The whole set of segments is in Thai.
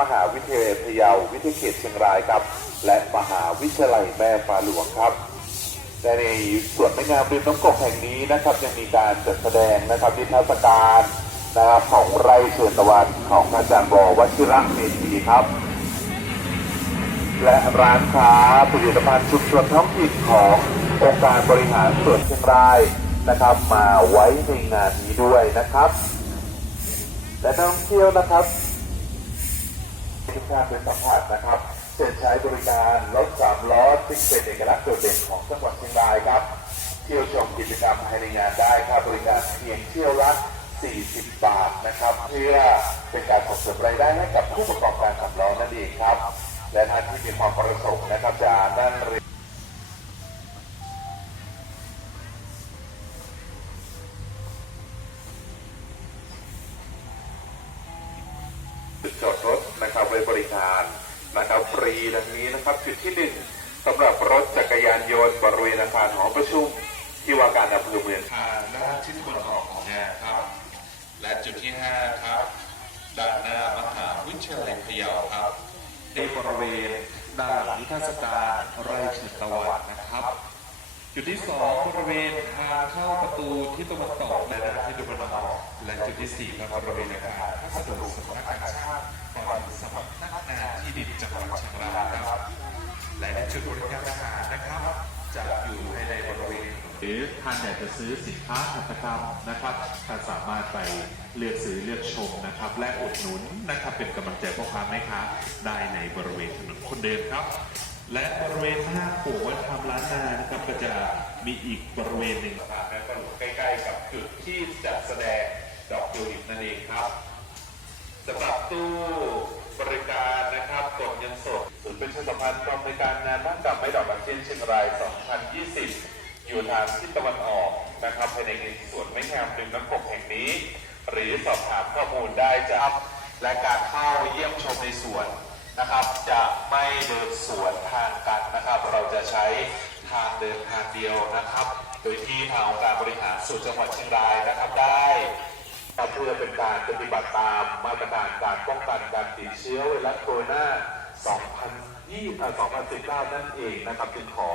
มหาวิทยาลัยพะเยาวิทยาเขตเชียงรายครับ และมหาวิทยาลัยแม่ฟ้าหลวงครับและในส่วนไมงามริมน้ำกกแห่งนี้นะครับยังมีการจัดแสดงนะครับนิทรรศการนะครับของไร่เชิญตะวันของอาจารย์บอวชิระเมธีครับ และร้านค้าผลิตภัณฑ์ชุมชนท้องถิ่นขององค์การบริหารส่วนเชียงรายนะครับ มาไว้ในงานนี้ด้วยนะครับ และนักท่องเที่ยวนะครับ ทุกท่านเป็นสัมผัสนะครับเชิญใช้บริการรถสามล้อซึ่งเป็นเอกลักษณ์โดดเด่นของจังหวัดเชียงรายครับ เที่ยวชมกิจกรรมภายในงานได้ค่าบริการเพียงเที่ยวละ40 บาทนะครับ เพื่อเป็นการส่งเสริมรายได้ให้กับผู้ประกอบการสามล้อนั่นเองครับ และท่านที่มีความประสงค์นะครับจะนั่งเรือ นะครับริการนะครับฟรีดังนี้นะครับจุดที่หนึ่งสำหรับรถจักรยานยนต์บริเวณอาคารหอประชุมที่ว่าการอำเภอเมืองทางด้านทิศตะวันออกของงานครับ และจุดที่5ครับด้านหน้ามหาวิทยาลัยพะเยาครับในบริเวณด้านหลังนิทรรศการไร่เฉินตะวันนะครับ จุดที่ 2 บริเวณทางเข้าประตูที่ตะวันตกและด้านที่ตะวันออกและจุดที่ 4 ครับบริเวณอาคารพัสดุสำนักงานชาติก่อนสำนักงานที่ดินจังหวัดเชียงรายครับ และในจุดบริการอาหารนะครับจะอยู่ภายในบริเวณหรือท่านอยากจะซื้อสินค้าหัตถกรรมนะครับท่านสามารถไปเลือกซื้อเลือกชมนะครับ และอุดหนุนนะครับเป็นกำลังใจพ่อค้าแม่ค้าได้ในบริเวณถนนคนเดินครับ และบริเวณหน้าโขงวัดธรรมล้านนานะครับก็จะมีอีกบริเวณหนึ่งสถานและก็อยู่ใกล้ๆกับจุดที่จัดแสดงดอกทิวลิปนั่นเองครับสำหรับตู้บริการนะครับกดเงินสดศูนย์ประชาสัมพันธ์กองบริการงานบ้านกับไม้ดอกบานเชียนเชียงราย 2020 อยู่ทางทิศตะวันออกนะครับภายในสวนไม้งามริมน้ำกกแห่งนี้ หรือสอบถามข้อมูลได้จากและการเข้าเยี่ยมชมในสวน นะครับ จะไม่เดินสวนทางกันนะครับ เราจะใช้ทางเดินทางเดียวนะครับ โดยที่ทางองค์การบริหารส่วนจังหวัดเชียงรายนะครับได้เพื่อเป็นการปฏิบัติตามมาตรการการป้องกันการติดเชื้อไวรัสโคโรนา2020 2019 นั่นเองนะครับจึงขอ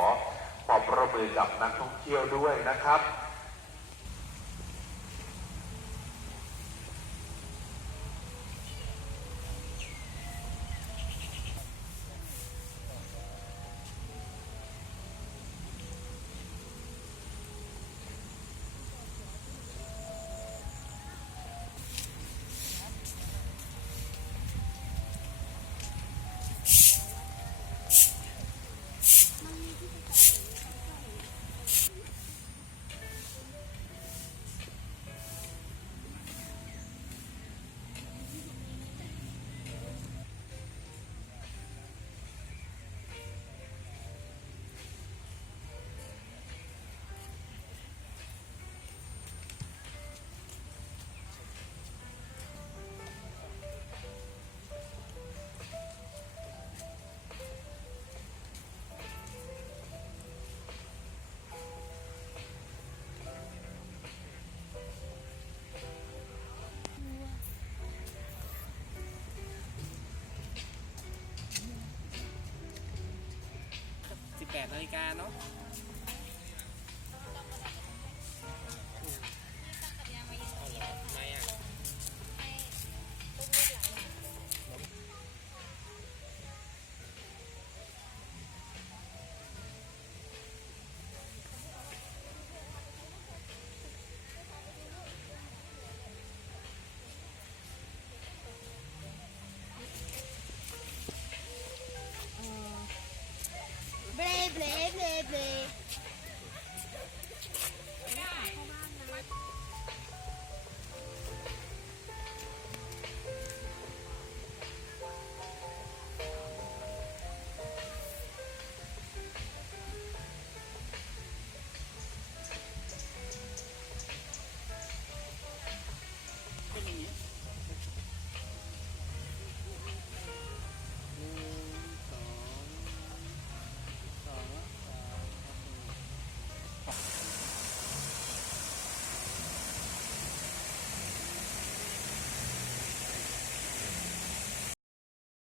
ความร่วมมือกับนักท่องเที่ยวด้วยนะครับ 18นาฬิกาเนาะ